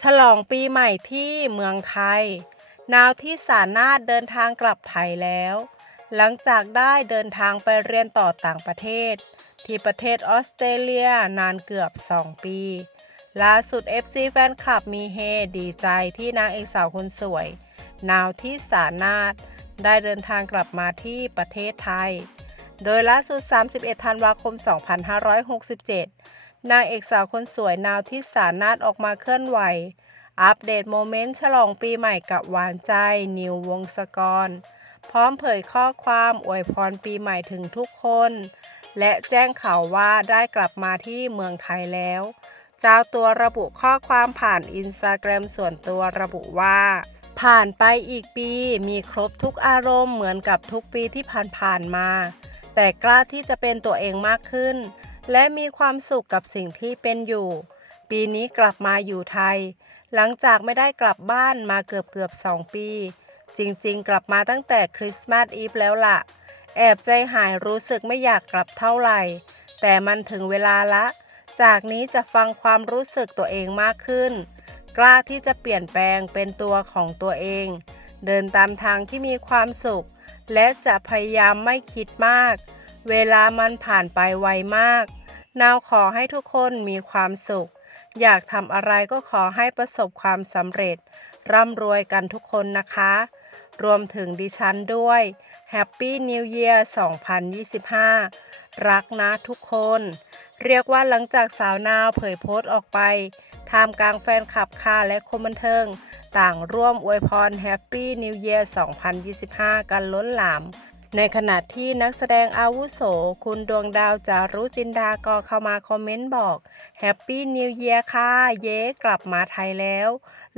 ฉลองปีใหม่ที่เมืองไทย นาวที่สานาทเดินทางกลับไทยแล้ว หลังจากได้เดินทางไปเรียนต่อต่างประเทศ ที่ประเทศออสเตรเลียนานเกือบ 2 ปี ล่าสุด FC แฟนคลับมีเฮดีใจที่นางเอกสาวคนสวย นาวที่สานาทได้เดินทางกลับมาที่ประเทศไทย โดยล่าสุด 31 ธันวาคม 2567 นางเอกสาวคนสวยนาวที่สานาทออกมาเคลื่อนไหว อัปเดตโมเมนต์ฉลองปีใหม่กับหวานใจนิววงศกร พร้อมเผยข้อความอวยพรปีใหม่ถึงทุกคน และแจ้งข่าวว่าได้กลับมาที่เมืองไทยแล้ว เจ้าตัวระบุข้อความผ่านอินสตาแกรมส่วนตัวระบุว่า ผ่านไปอีกปีมีครบทุกอารมณ์เหมือนกับทุกปีที่ผ่านๆมา แต่กล้าที่จะเป็นตัวเองมากขึ้น และมีความสุขกับสิ่งที่เป็นอยู่ ปีนี้กลับมาอยู่ไทย หลังจากไม่ได้กลับบ้านมาเกือบเกือบสองปี จริงๆ กลับมาตั้งแต่คริสต์มาสอีฟแล้วล่ะ แอบใจหายรู้สึกไม่อยากกลับเท่าไหร่ แต่มันถึงเวลาละ จากนี้จะฟังความรู้สึกตัวเองมากขึ้น กล้าที่จะเปลี่ยนแปลงเป็นตัวของตัวเอง เดินตามทางที่มีความสุข และจะพยายามไม่คิดมาก เวลามันผ่านไปไวมาก นาวขอให้ทุกคนมีความสุข อยากทำอะไรก็ขอให้ประสบความสำเร็จ ร่ำรวยกันทุกคนนะคะ รวมถึงดิฉันด้วย Happy New Year 2025 รักนะทุกคน เรียกว่าหลังจากสาวนาวเผยโพสต์ออกไปท่ามกลางแฟนคลับค่ะและคนบันเทิง ต่างร่วมอวยพร Happy New Year 2025 กันล้นหลาม ในขณะที่นักแสดงอาวุโส คุณดวงดาวจารุจินดาก็เข้ามาคอมเมนต์บอก Happy New Year ค่ะ เย้กลับมาไทยแล้ว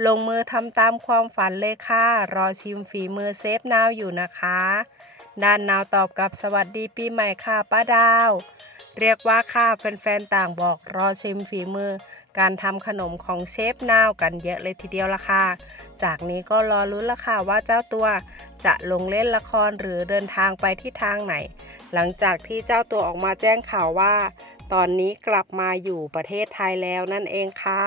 ลงมือทำตามความฝันเลยค่ะ รอชิมฝีมือเซฟนาวอยู่นะคะ ด้านนาวตอบกับสวัสดีปีใหม่ค่ะป้าดาว เรียกว่าค่ะแฟนๆต่างบอกรอชิมฝีมือ การทำขนมของเชฟนาวกันเยอะเลยทีเดียวละค่ะ จากนี้ก็รอลุ้นละค่ะว่าเจ้าตัว จะลงเล่นละครหรือเดินทางไปที่ทางไหน หลังจากที่เจ้าตัวออกมาแจ้งข่าวว่า ตอนนี้กลับมาอยู่ประเทศไทยแล้วนั่นเองค่ะ